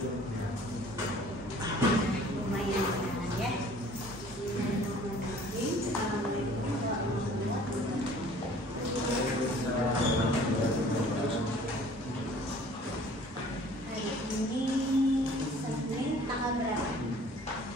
Lumayan ya. Hari ini Senin tanggal berapa?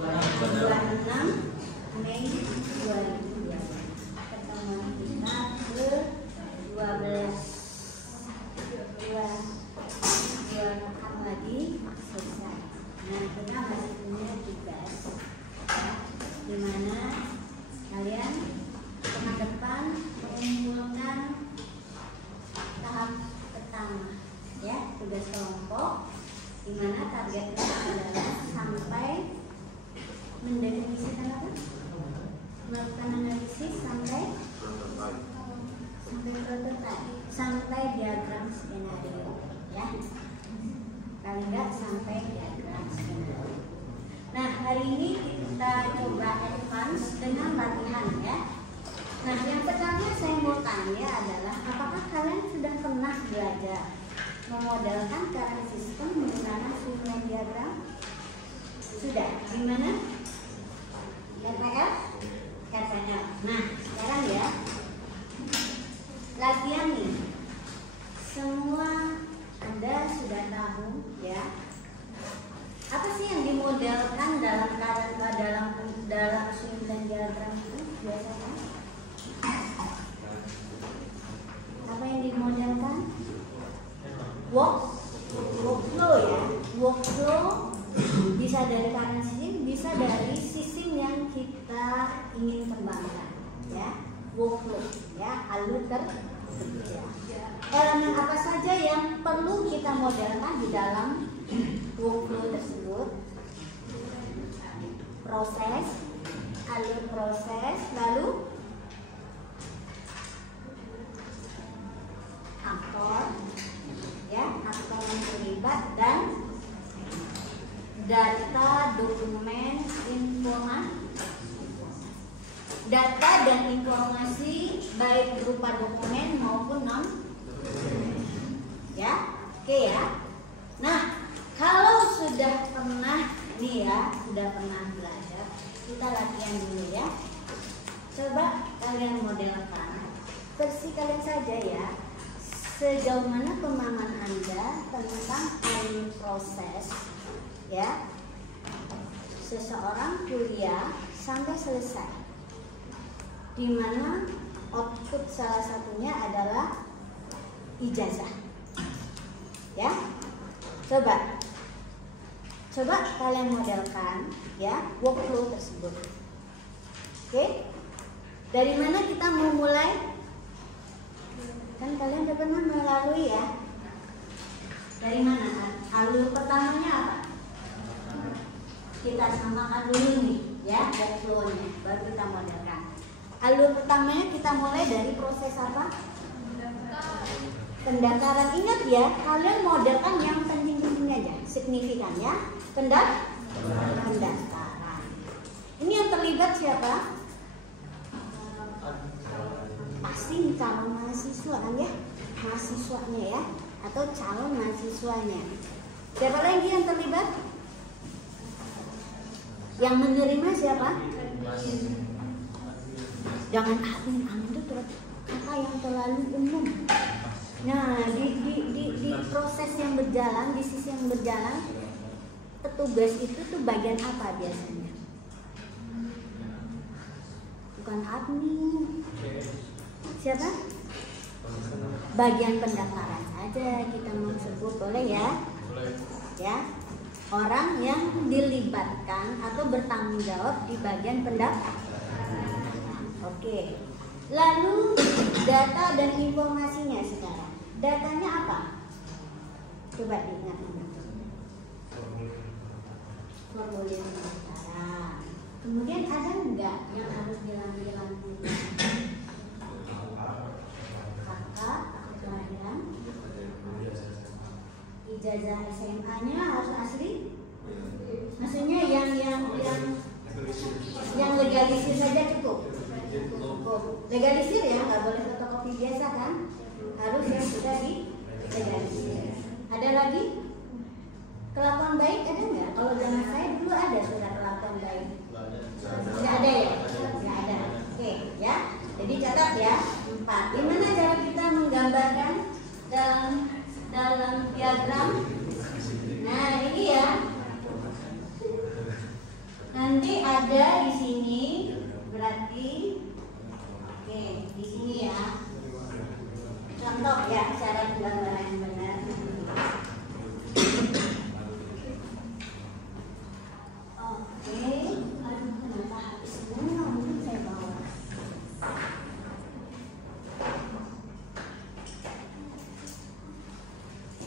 26 Mei 2020. Pertemuan kita ke 12 pekan lagi selesai. Nah, kita masih punya tugas di mana kalian pekan depan mengumpulkan tahap pertama ya, tugas kelompok, di mana targetnya adalah sampai mendefinisikan apa? Melakukan analisis sampai prototipe, sampai diagram skenario ya. Paling enggak sampai diagram skenario. Nah, hari ini kita coba advance dengan latihan ya. Nah, yang pertama saya mau tanya adalah apakah kalian sudah pernah belajar memodelkan current system menggunakan streamline diagram? Sudah? Di mana? RPL? RPL. Nah, sekarang ya latihan nih. Semua Anda sudah tahu ya. Apa sih yang dimodelkan dalam streamline diagram itu biasanya? Apa yang dimodelkan? Workflow ya. Workflow bisa dari current system, bisa dari sistem yang kita ingin kembangkan ya. Workflow ya, alur kerja. Elemen apa saja yang perlu kita modelkan di dalam workflow tersebut? Proses, alur proses, lalu aktor ya, aktor yang terlibat, dan data, dokumen, data dan informasi baik berupa dokumen maupun non ya. Oke ya. Nah, kalau sudah pernah nih ya, sudah pernah belajar, kita latihan dulu ya. Coba kalian modelkan versi kalian saja ya. Sejauh mana pemahaman Anda tentang alur proses ya seseorang kuliah sampai selesai, di mana output salah satunya adalah ijazah ya. Coba kalian modelkan ya workflow tersebut. Oke, dari mana kita mau mulai? Kan kalian udah pernah melalui ya. Dari mana? Alur pertamanya apa? Kita samakan dulu nih ya workflow-nya, baru kita modelkan. Alur pertamanya kita mulai dari proses apa? Pendaftaran. Ingat ya, kalian modelkan yang penting-penting aja, signifikan ya. Pendaftaran. Ini yang terlibat siapa? Pasti calon mahasiswa kan ya, mahasiswanya ya, atau calon mahasiswanya. Siapa lagi yang terlibat? Yang menerima siapa? Jangan admin itu kata yang terlalu umum. Nah, di proses yang berjalan, di sisi yang berjalan, petugas itu tuh bagian apa biasanya? Bukan admin. Siapa? Bagian pendaftaran saja kita mau sebut, boleh ya? Ya, orang yang dilibatkan atau bertanggung jawab di bagian pendaftaran. Oke. Lalu data dan informasinya sekarang. Datanya apa? Coba diingat-ingat. Formulir pendaftaran. Kemudian ada enggak yang harus dilantik? Kakak, kelahiran, ijazah SMA-nya harus asli. Maksudnya yang legalisir saja cukup. Legalisir ya, nggak boleh fotokopi biasa kan? Harus yang sudah di legalisir. Ada lagi? Kelakuan kelakuan baik ada nggak? Kalau zaman saya dulu ada surat kelakuan baik. Nggak ada ya? Nggak ada. Oke ya. Jadi catat ya. 4. Gimana cara kita menggambarkan dalam diagram? Nah ini ya. Nanti ada di sini berarti. Oke, di sini ya. Contoh ya cara penggambaran yang benar. Oke, aduh kenapa habis semua mungkin saya bawa.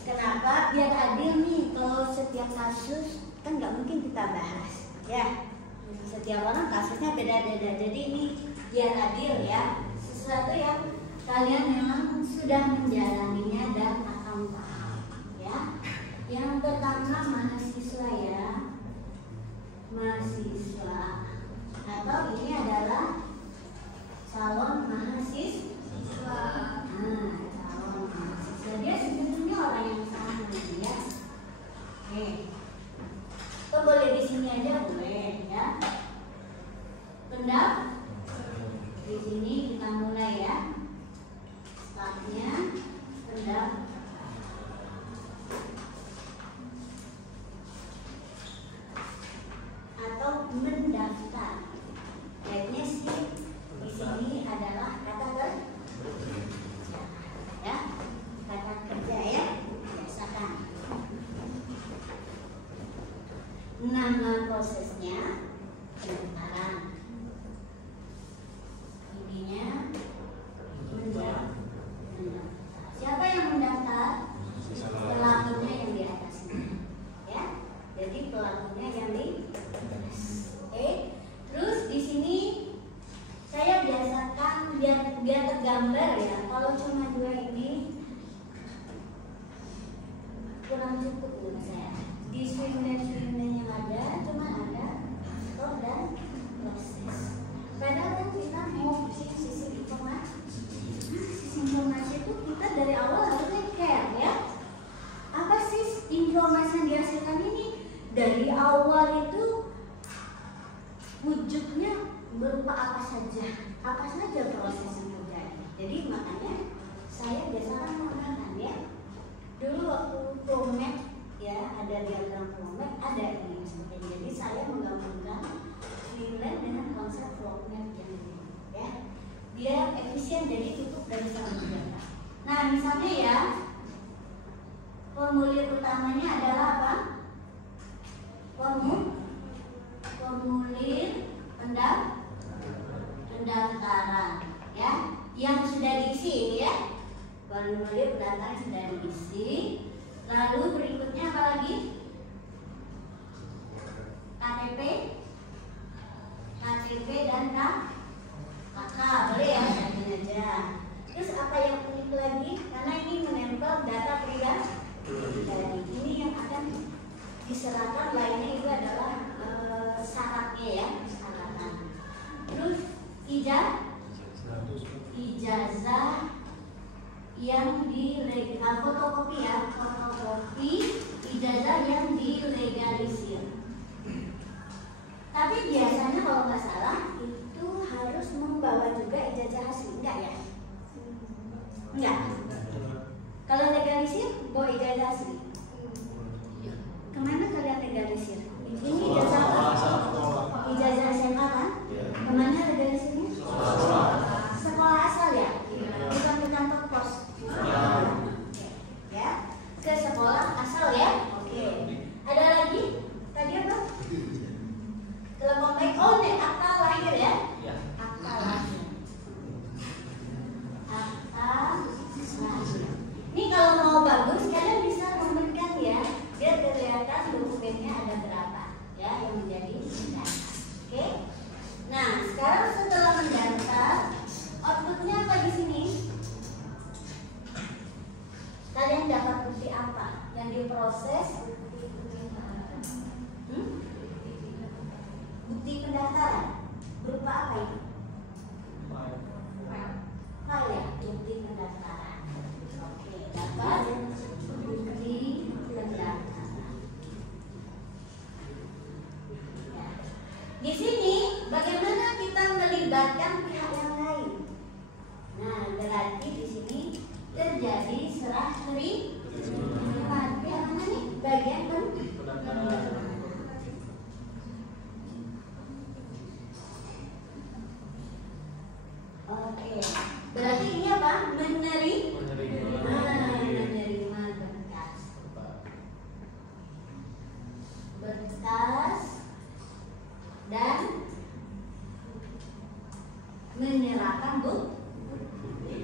Kenapa? Biar adil nih. Kalau setiap kasus kan nggak mungkin kita bahas, ya. Setiap orang kasusnya beda-beda. Jadi ini biar adil ya. Sesuatu yang kalian memang sudah menjalaninya dan akan paham, ya. Yang pertama mahasiswa ya. Mahasiswa atau ini adalah calon mahasiswa. Calon mahasiswa dia sebetulnya orang yang sama ya. Oke. Itu boleh di sini aja boleh ya. Pendap. Di sini kita mulai ya. Startnya pendap. Atau mendaftar. Kayaknya sih di sini adalah kata kerja, ya, kata kerja ya, biasakan. Nama prosesnya pendaftaran. Ininya mendaftar. Siapa yang mendaftar? Pelakunya yang di atasnya, ya. Jadi pelakunya yang di atas. Oke. Terus di sini saya biasakan biar tergambar ya. Kalau cuma 2 ini kurang cukup menurut saya. Di swimlane yang ada cuma ada stop dan proses. Padahal kan kita mau bikin sisi informasi. Sisi informasi itu kita dari awal harusnya care ya. Apa sih informasi yang dihasilkan ini? Dari awal itu wujudnya berupa apa saja proses yang terjadi. Jadi makanya saya biasakan menggunakan ya. Dulu waktu promet ya ada diagram promet ada ini seperti ini. Jadi saya menggabungkan swimlane dengan konsep promet yang ini ya. Biar efisien jadi tutup dari sama. Nah misalnya ya formulir utamanya adalah apa? Formulir pendaftaran ya, yang sudah diisi ini ya. Formulir pendaftaran sudah diisi. Lalu berikutnya apa lagi? KTP dan KK boleh ya, jangan aja. Terus apa yang unik lagi? Karena ini menempel data pribadi. Ini yang akan diserahkan, lainnya itu adalah syaratnya ya, syaratan. Terus ijazah yang fotokopi ya, fotokopi ijazah yang dilegalisir. Tapi biasanya kalau nggak salah itu harus membawa juga ijazah asli, enggak ya? Enggak. Kalau legalisir bawa ijazah asli. Kemana kalian legalisir? Ini ijazah SMA kan? Kemana legalisirnya? Sekolah asal ya? Bukan ke kantor pos. Ya, ke sekolah asal ya. Oke. Ada lagi? Tadi apa? Telepon baik. Oh, nih akta lahir ya? Akta lahir. Akta lahir. Ini kalau mau bagus kalian bisa memberikan ya, biar kelihatan dokumennya ada berapa ya yang menjadi data. Oke. Nah sekarang setelah mendaftar, outputnya apa di sini? Kalian dapat bukti apa yang diproses? Bukti pendaftaran berupa apa itu? File ya, bukti pendaftaran. Oke, dapat bukti pendaftaran. bagian Oke, berarti ini apa? Menerima berkas dan menyerahkan bukti.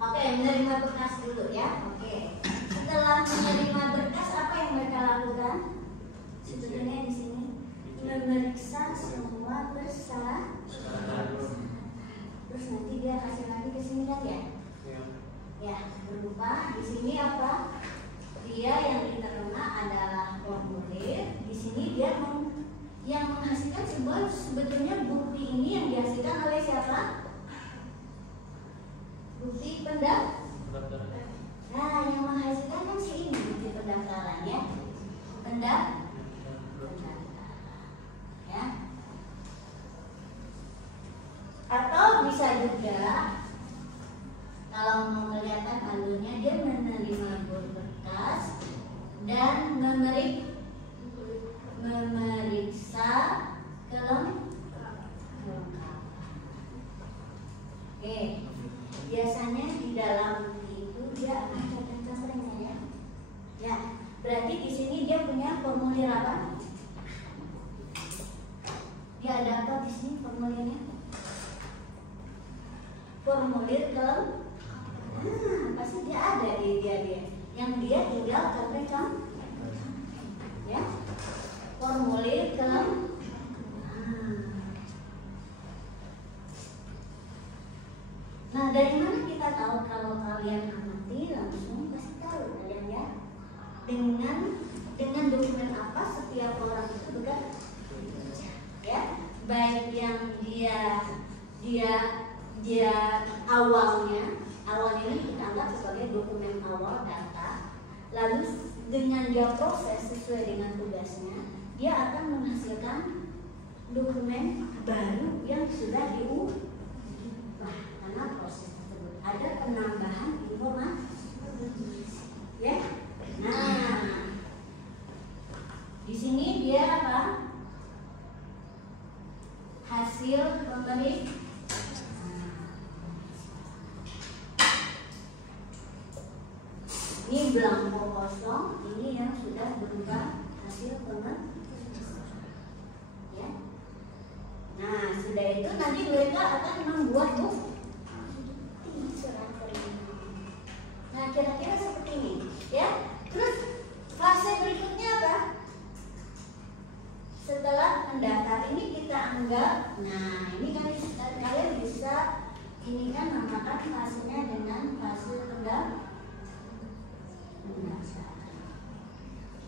Oke, menerima berkas dulu ya. Oke, setelah menerima berkas apa yang mereka lakukan? Sebetulnya di sini memeriksa semua berkas. Terus nanti dia kasih lagi ke sini kan ya? Ya, berupa di sini apa? Dia yang diterima adalah formulir. Di sini dia yang menghasilkan sebuah sebetulnya bukti ini yang dihasilkan oleh siapa? Bukti pendaftaran. Nah, yang menghasilkan kan si ini bukti pendaftaran ya. Pendaftaran. Ya. Atau bisa juga kalau mau kelihatan alurnya dia menerima berkas dan memeriksa kelengkapan. Oke, biasanya di dalam itu dia akan contoh-contohnya ya. Ya, berarti di sini dia punya formulir apa? Dia ada apa di sini formulirnya? Formulir pasti dia ada di dia yang dia tinggal contohkan ya, formulir nah dari mana kita tahu? Kalau kalian amati langsung pasti tahu kalian ya, dengan dokumen apa setiap orang itu bekerja ya, baik yang dia awalnya ini kita anggap sebagai dokumen awal data, lalu dengan dia proses sesuai dengan tugasnya, dia akan menghasilkan dokumen baru yang sudah diubah karena proses tersebut ada penambahan informasi ya. Nah, di sini dia apa? Hasil pemeriksaan. Ini belangko kosong, ini yang sudah berubah hasil pemeriksaan. Ya. Nah, sudah itu nanti mereka akan membuat bukti surat perintah. Nah, kira-kira seperti ini, ya. Terus fase berikutnya apa? Setelah mendaftar ini kita anggap, nah ini kan kalian bisa ini kan namakan fasenya dengan fase pendaftaran.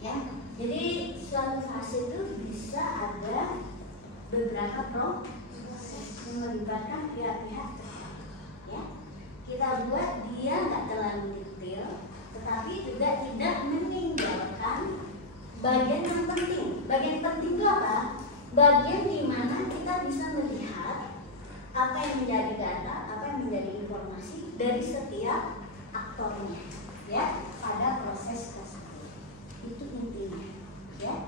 Ya, jadi suatu fase itu bisa ada beberapa proses yang melibatkan pihak-pihak. Ya, kita buat dia nggak terlalu detail, tetapi juga tidak meninggalkan bagian yang penting. Bagian penting itu apa? Bagian di mana kita bisa melihat apa yang menjadi data, apa yang menjadi informasi dari setiap aktornya, ya, pada proses tersebut. Itu intinya, ya.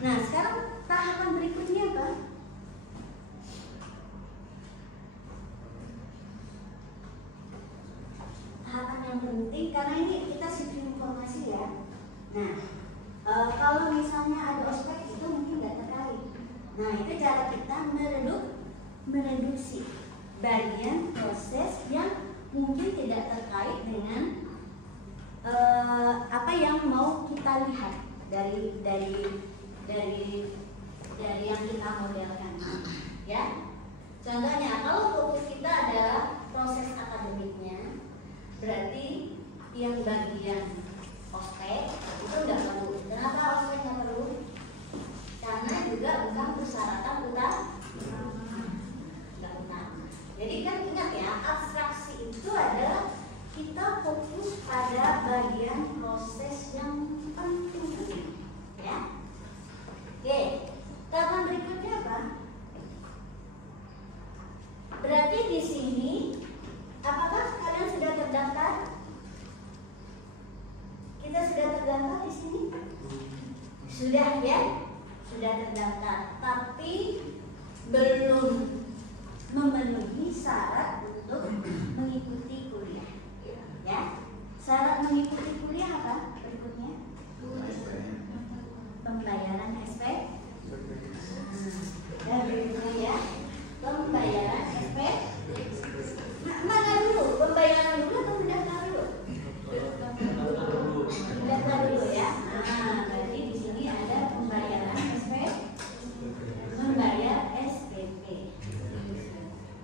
Nah, sekarang tahapan berikutnya apa? Tahapan yang penting karena ini kita simpan informasi ya. Nah, kalau misalnya ada ospek itu mungkin nggak terkait. Nah, itu cara kita mereduksi bagian proses yang mungkin tidak terkait dengan apa yang mau kita lihat dari yang kita modelkan, ya. Contohnya, kalau fokus kita adalah proses akademiknya, berarti yang bagian ospek itu nggak perlu. Kenapa ospek nggak perlu? Karena juga bukan persyaratan utama. Jadi kan ingat ya, abstraksi itu adalah kita fokus pada bagian proses yang penting, ya. Oke, tahapan berikutnya apa? Berarti di sini, apakah kalian sudah terdaftar? Kita sudah terdaftar di sini? Sudah ya, sudah terdaftar, tapi belum memenuhi syarat untuk mengikuti kuliah. Ya, syarat mengikuti kuliah apa? Berikutnya, pembayaran SP. Dan berikutnya ya, pembayaran SP. Mana dulu? Pembayaran dulu atau mendaftar dulu? Mendaftar dulu ya. Nah, berarti di sini ada pembayaran SP, membayar SPP,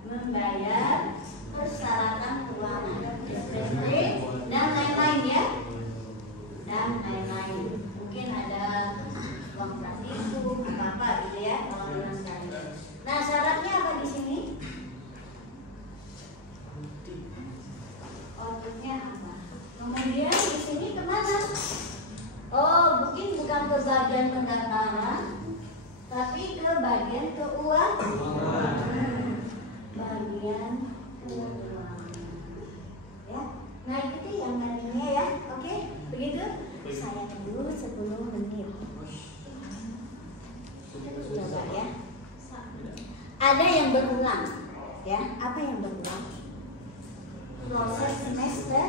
membayar persyaratan keuangan SPP dan lain-lain ya, dan lain-lain. Mungkin ada uang praktikum apa gitu ya, uang sekali. Nah, syaratnya apa di sini? Outputnya apa? Kemudian di sini kemana? Oh, mungkin bukan ke bagian pendaftaran, tapi ke bagian keuangan. Bagian keuangan. Ya, nah ikuti yang tadinya ya. Oke, begitu. Saya tunggu 10 menit. Coba ya. Ada yang berulang, ya. Apa yang berulang? Proses semester.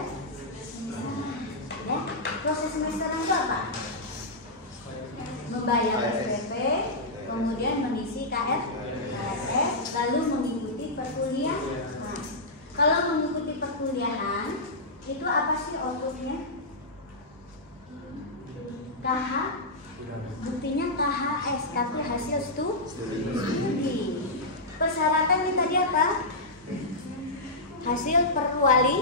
Ya, proses semester itu apa? Membayar SPP, kemudian mengisi KSS, lalu mengikuti perkuliahan. Nah, kalau mengikuti perkuliahan, itu apa sih outputnya? KH, buktinya KHS, tapi hasil studi. Persyaratannya tadi apa? Hasil perwali.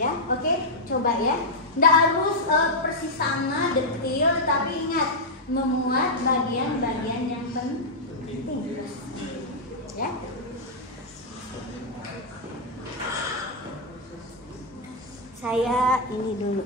Ya, oke, coba ya. Nggak harus persis sama detail, tapi ingat memuat bagian-bagian yang penting. Ya. Saya ini dulu.